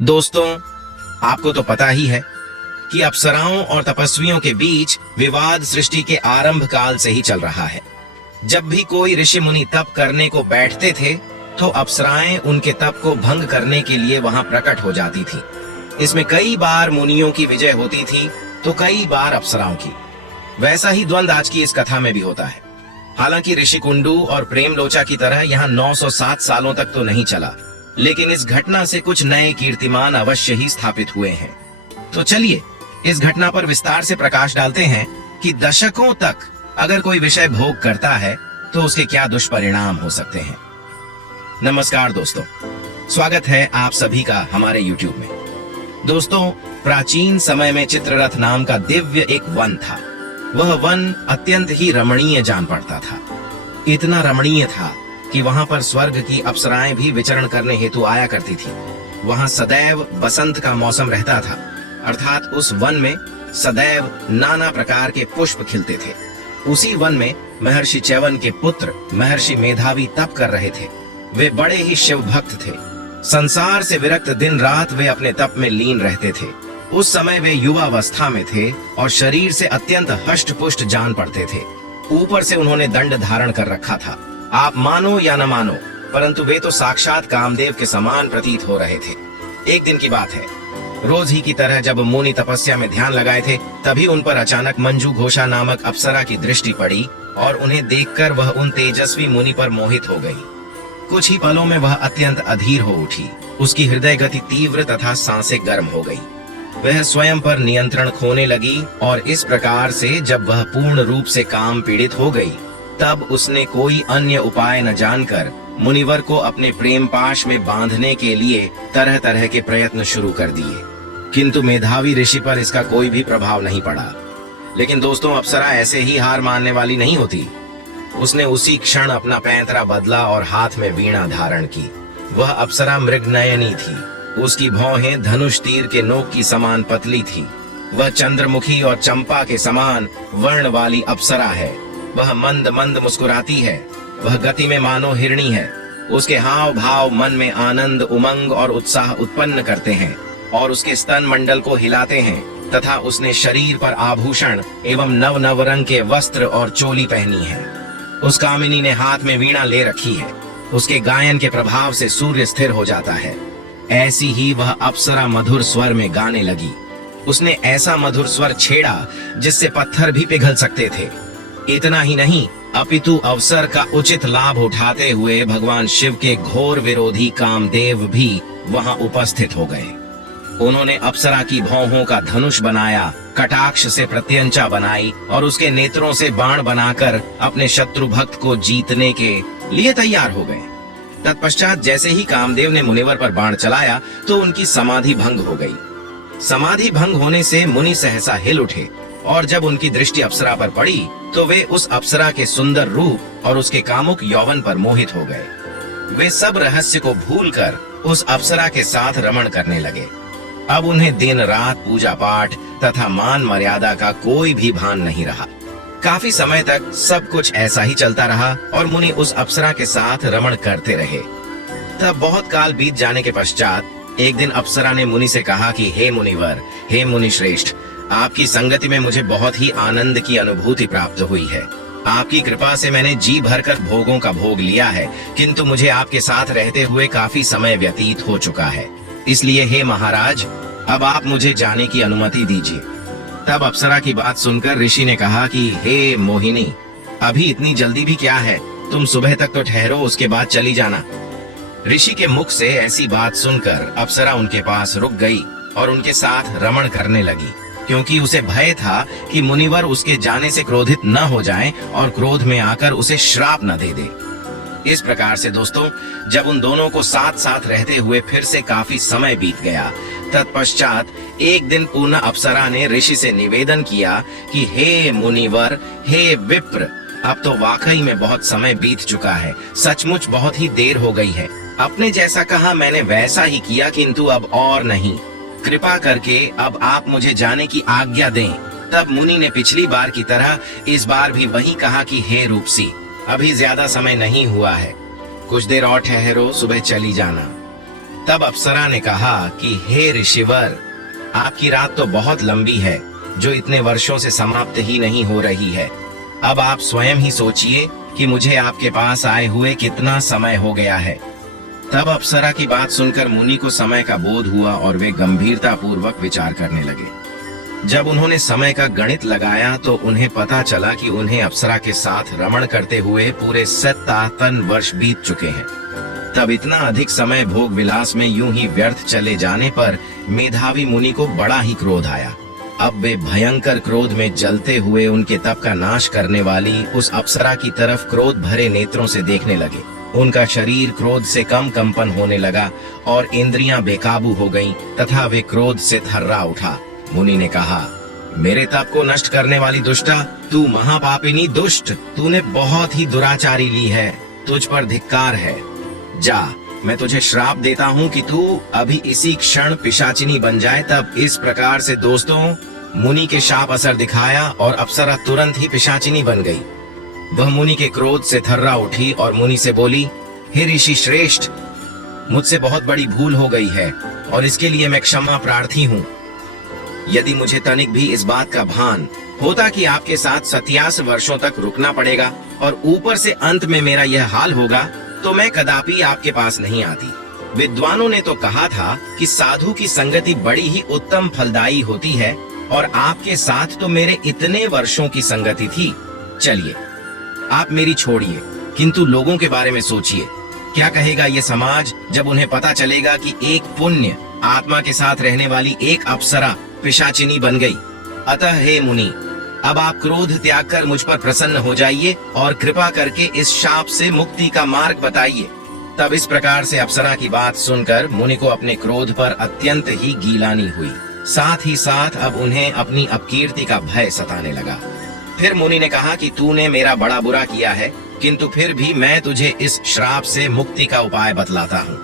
दोस्तों, आपको तो पता ही है कि अप्सराओं और तपस्वियों के बीच विवाद सृष्टि के आरंभ काल से ही चल रहा है। जब भी कोई ऋषि मुनि तप करने को बैठते थे तो अप्सराएं उनके तप को भंग करने के लिए वहां प्रकट हो जाती थी। इसमें कई बार मुनियों की विजय होती थी तो कई बार अप्सराओं की। वैसा ही द्वंद आज की इस कथा में भी होता है। हालांकि ऋषि कुंडू और प्रेमलोचा की तरह यहाँ 907 सालों तक तो नहीं चला, लेकिन इस घटना से कुछ नए कीर्तिमान अवश्य ही स्थापित हुए हैं। तो चलिए इस घटना पर विस्तार से प्रकाश डालते हैं कि दशकों तक अगर कोई विषय भोग करता है तो उसके क्या दुष्परिणाम हो सकते हैं। नमस्कार दोस्तों, स्वागत है आप सभी का हमारे YouTube में। दोस्तों, प्राचीन समय में चित्ररथ नाम का दिव्य एक वन था। वह वन अत्यंत ही रमणीय जान पड़ता था। इतना रमणीय था कि वहां पर स्वर्ग की अप्सराएं भी विचरण करने हेतु आया करती थी। वहां सदैव बसंत का मौसम रहता था, अर्थात उस वन में सदैव नाना प्रकार के पुष्प खिलते थे। उसी वन में महर्षि च्यवन के पुत्र महर्षि मेधावी तप कर रहे थे। वे बड़े ही शिव भक्त थे। संसार से विरक्त दिन रात वे अपने तप में लीन रहते थे। उस समय वे युवावस्था में थे और शरीर से अत्यंत हष्ट पुष्ट जान पड़ते थे। ऊपर से उन्होंने दंड धारण कर रखा था। आप मानो या न मानो, परंतु वे तो साक्षात कामदेव के समान प्रतीत हो रहे थे। एक दिन की बात है, रोज ही की तरह जब मुनि तपस्या में ध्यान लगाए थे, तभी उन पर अचानक मंजू घोषा नामक अप्सरा की दृष्टि पड़ी और उन्हें देखकर वह उन तेजस्वी मुनि पर मोहित हो गई। कुछ ही पलों में वह अत्यंत अधीर हो उठी। उसकी हृदय गति तीव्र तथा सांसें गर्म हो गई। वह स्वयं पर नियंत्रण खोने लगी और इस प्रकार से जब वह पूर्ण रूप से काम पीड़ित हो गई, तब उसने कोई अन्य उपाय न जानकर मुनिवर को अपने प्रेम पाश में बांधने के लिए तरह तरह के प्रयत्न शुरू कर दिए, किंतु मेधावी ऋषि पर इसका कोई भी प्रभाव नहीं पड़ा। लेकिन दोस्तों, अप्सरा ऐसे ही हार मानने वाली नहीं होती। उसने उसी क्षण अपना पैंतरा बदला और हाथ में वीणा धारण की। वह अप्सरा मृगनयनी थी। उसकी भौहें धनुष तीर के नोक की समान पतली थी। वह चंद्रमुखी और चंपा के समान वर्ण वाली अप्सरा है। वह मंद मंद मुस्कुराती है। वह गति में मानो हिरणी है। उसके हाव भाव मन में आनंद, उमंग और उत्साह उत्पन्न करते हैं और उसके स्तन मंडल को हिलाते हैं तथा उसने शरीर पर आभूषण एवं नव नव रंग के वस्त्र और चोली पहनी है। उस कामिनी ने हाथ में वीणा ले रखी है। उसके गायन के प्रभाव से सूर्य स्थिर हो जाता है। ऐसी ही वह अप्सरा मधुर स्वर में गाने लगी। उसने ऐसा मधुर स्वर छेड़ा जिससे पत्थर भी पिघल सकते थे। इतना ही नहीं, अपितु अवसर का उचित लाभ उठाते हुए भगवान शिव के घोर विरोधी कामदेव भी वहां उपस्थित हो गए। उन्होंने अप्सरा की भौहों का धनुष बनाया, कटाक्ष से प्रत्यंचा बनाई और उसके नेत्रों से बाण बनाकर अपने शत्रु भक्त को जीतने के लिए तैयार हो गए। तत्पश्चात जैसे ही कामदेव ने मुनिवर पर बाण चलाया तो उनकी समाधि भंग हो गई। समाधि भंग होने से मुनि सहसा हिल उठे और जब उनकी दृष्टि अप्सरा पर पड़ी तो वे उस अप्सरा के सुंदर रूप और उसके कामुक यौवन पर मोहित हो गए। वे सब रहस्य को भूलकर उस अप्सरा के साथ रमण करने लगे। अब उन्हें दिन रात पूजा पाठ तथा मान मर्यादा का कोई भी भान नहीं रहा। काफी समय तक सब कुछ ऐसा ही चलता रहा और मुनि उस अप्सरा के साथ रमण करते रहे। तब बहुत काल बीत जाने के पश्चात एक दिन अप्सरा ने मुनि से कहा कि हे मुनिवर, हे मुनि श्रेष्ठ, आपकी संगति में मुझे बहुत ही आनंद की अनुभूति प्राप्त हुई है। आपकी कृपा से मैंने जी भरकर भोगों का भोग लिया है, किंतु मुझे आपके साथ रहते हुए काफी समय व्यतीत हो चुका है। इसलिए हे महाराज, अब आप मुझे जाने की अनुमति दीजिए। तब अप्सरा की बात सुनकर ऋषि ने कहा कि हे मोहिनी, अभी इतनी जल्दी भी क्या है? तुम सुबह तक तो ठहरो, उसके बाद चली जाना। ऋषि के मुख से ऐसी बात सुनकर अप्सरा उनके पास रुक गई और उनके साथ रमण करने लगी, क्योंकि उसे भय था कि मुनिवर उसके जाने से क्रोधित न हो जाएं और क्रोध में आकर उसे श्राप न दे दे। इस प्रकार से दोस्तों, जब उन दोनों को साथ साथ रहते हुए फिर से काफी समय बीत गया, तत्पश्चात एक दिन पुनः अप्सरा ने ऋषि से निवेदन किया कि हे मुनिवर, हे विप्र, अब तो वाकई में बहुत समय बीत चुका है। सचमुच बहुत ही देर हो गई है। अपने जैसा कहा मैंने वैसा ही किया, किंतु अब और नहीं। कृपा करके अब आप मुझे जाने की आज्ञा दें। तब मुनि ने पिछली बार की तरह इस बार भी वही कहा कि हे रूपसी, अभी ज्यादा समय नहीं हुआ है, कुछ देर और ठहरो, सुबह चली जाना। तब अप्सरा ने कहा कि हे ऋषिवर, आपकी रात तो बहुत लंबी है, जो इतने वर्षों से समाप्त ही नहीं हो रही है। अब आप स्वयं ही सोचिए कि मुझे आपके पास आए हुए कितना समय हो गया है। तब अप्सरा की बात सुनकर मुनि को समय का बोध हुआ और वे गंभीरता पूर्वक विचार करने लगे। जब उन्होंने समय का गणित लगाया तो उन्हें पता चला कि उन्हें अप्सरा के साथ रमण करते हुए पूरे 57 वर्ष बीत चुके हैं। तब इतना अधिक समय भोग विलास में यूं ही व्यर्थ चले जाने पर मेधावी मुनि को बड़ा ही क्रोध आया। अब वे भयंकर क्रोध में जलते हुए उनके तप का नाश करने वाली उस अप्सरा की तरफ क्रोध भरे नेत्रों से देखने लगे। उनका शरीर क्रोध से कम कंपन होने लगा और इंद्रियां बेकाबू हो गईं तथा वे क्रोध से थर्रा उठा। मुनि ने कहा, मेरे तप को नष्ट करने वाली दुष्टा, तू महापापिनी दुष्ट, तूने बहुत ही दुराचारी ली है, तुझ पर धिक्कार है। जा, मैं तुझे श्राप देता हूँ कि तू अभी इसी क्षण पिशाचिनी बन जाए। तब इस प्रकार से दोस्तों मुनि के शाप असर दिखाया और अप्सरा तुरंत ही पिशाचिनी बन गई। वह मुनि के क्रोध से थर्रा उठी और मुनि से बोली, हे ऋषि श्रेष्ठ, मुझसे बहुत बड़ी भूल हो गई है और इसके लिए मैं क्षमा प्रार्थी हूँ। यदि मुझे तनिक भी इस बात का भान होता कि आपके साथ 27 वर्षों तक रुकना पड़ेगा और ऊपर से अंत में मेरा यह हाल होगा, तो मैं कदापि आपके पास नहीं आती। विद्वानों ने तो कहा था कि साधु की संगति बड़ी ही उत्तम फलदायी होती है और आपके साथ तो मेरे इतने वर्षों की संगति थी। चलिए, आप मेरी छोड़िए, किंतु लोगों के बारे में सोचिए। क्या कहेगा ये समाज जब उन्हें पता चलेगा कि एक पुण्य आत्मा के साथ रहने वाली एक अप्सरा पिशाचिनी बन गई। अतः हे मुनि, अब आप क्रोध त्याग कर मुझ पर प्रसन्न हो जाइए और कृपा करके इस शाप से मुक्ति का मार्ग बताइए। तब इस प्रकार से अप्सरा की बात सुनकर मुनि को अपने क्रोध पर अत्यंत ही गीलानी हुई। साथ ही साथ अब उन्हें अपनी अपकीर्ति का भय सताने लगा। फिर मुनि ने कहा कि तूने मेरा बड़ा बुरा किया है, किंतु फिर भी मैं तुझे इस श्राप से मुक्ति का उपाय बतलाता हूँ।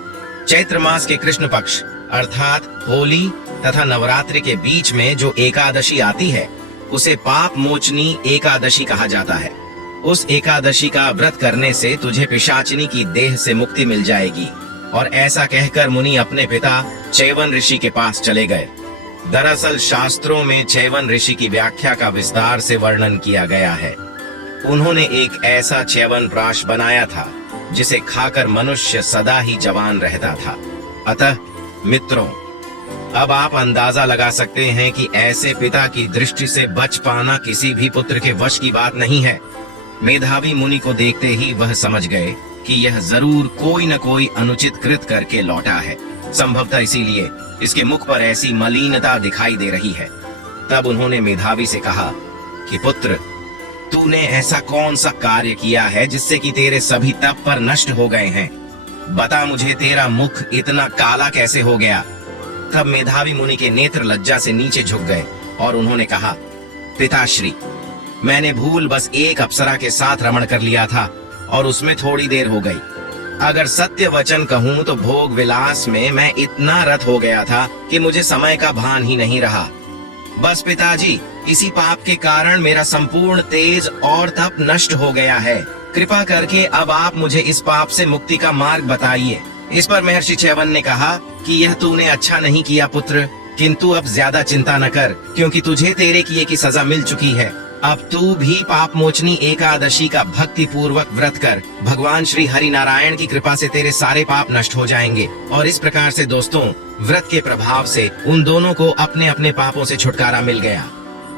चैत्र मास के कृष्ण पक्ष अर्थात होली तथा नवरात्रि के बीच में जो एकादशी आती है, उसे पाप मोचनी एकादशी कहा जाता है। उस एकादशी का व्रत करने से तुझे पिशाचिनी की देह से मुक्ति मिल जाएगी। और ऐसा कहकर मुनि अपने पिता चैवन ऋषि के पास चले गए। दरअसल शास्त्रों में चैवन ऋषि की व्याख्या का विस्तार से वर्णन किया गया है। उन्होंने एक ऐसा चैवन प्राश बनाया था जिसे खाकर मनुष्य सदा ही जवान रहता था। अतः मित्रों, अब आप अंदाजा लगा सकते हैं कि ऐसे पिता की दृष्टि से बच पाना किसी भी पुत्र के वश की बात नहीं है। मेधावी मुनि को देखते ही वह समझ गए कि यह जरूर कोई न कोई अनुचित कृत करके लौटा है। संभवतः इसीलिए इसके मुख पर ऐसी मलिनता दिखाई दे रही है। तब उन्होंने मेधावी से कहा कि पुत्र, तूने ऐसा कौन सा कार्य किया है जिससे कि तेरे सभी तप पर नष्ट हो गए हैं? बता मुझे, तेरा मुख इतना काला कैसे हो गया? तब मेधावी मुनि के नेत्र लज्जा से नीचे झुक गए और उन्होंने कहा, पिताश्री, मैंने भूल बस एक अप्सरा के साथ रमण कर लिया था और उसमें थोड़ी देर हो गई। अगर सत्य वचन कहूँ तो भोग विलास में मैं इतना रत हो गया था कि मुझे समय का भान ही नहीं रहा। बस पिताजी, इसी पाप के कारण मेरा संपूर्ण तेज और तप नष्ट हो गया है। कृपा करके अब आप मुझे इस पाप से मुक्ति का मार्ग बताइए। इस पर महर्षि चैवन ने कहा कि यह तूने अच्छा नहीं किया पुत्र, किंतु अब ज्यादा चिंता न कर, क्योंकि तुझे तेरे किए की सजा मिल चुकी है। अब तू भी पाप मोचनी एकादशी का भक्ति पूर्वक व्रत कर। भगवान श्री हरि नारायण की कृपा से तेरे सारे पाप नष्ट हो जाएंगे। और इस प्रकार से दोस्तों, व्रत के प्रभाव से उन दोनों को अपने अपने पापों से छुटकारा मिल गया।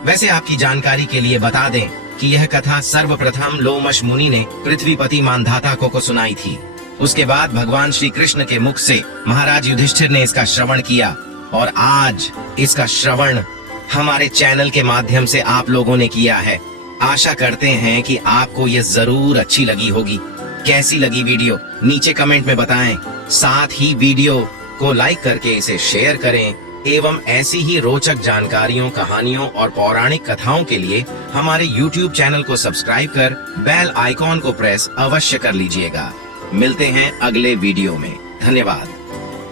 वैसे आपकी जानकारी के लिए बता दें कि यह कथा सर्वप्रथम लोमश मुनि ने पृथ्वीपति मानधाता को सुनाई थी। उसके बाद भगवान श्री कृष्ण के मुख से महाराज युधिष्ठिर ने इसका श्रवण किया और आज इसका श्रवण हमारे चैनल के माध्यम से आप लोगों ने किया है। आशा करते हैं कि आपको ये जरूर अच्छी लगी होगी। कैसी लगी वीडियो नीचे कमेंट में बताएं। साथ ही वीडियो को लाइक करके इसे शेयर करें एवं ऐसी ही रोचक जानकारियों, कहानियों और पौराणिक कथाओं के लिए हमारे YouTube चैनल को सब्सक्राइब कर बेल आइकॉन को प्रेस अवश्य कर लीजिएगा। मिलते हैं अगले वीडियो में। धन्यवाद।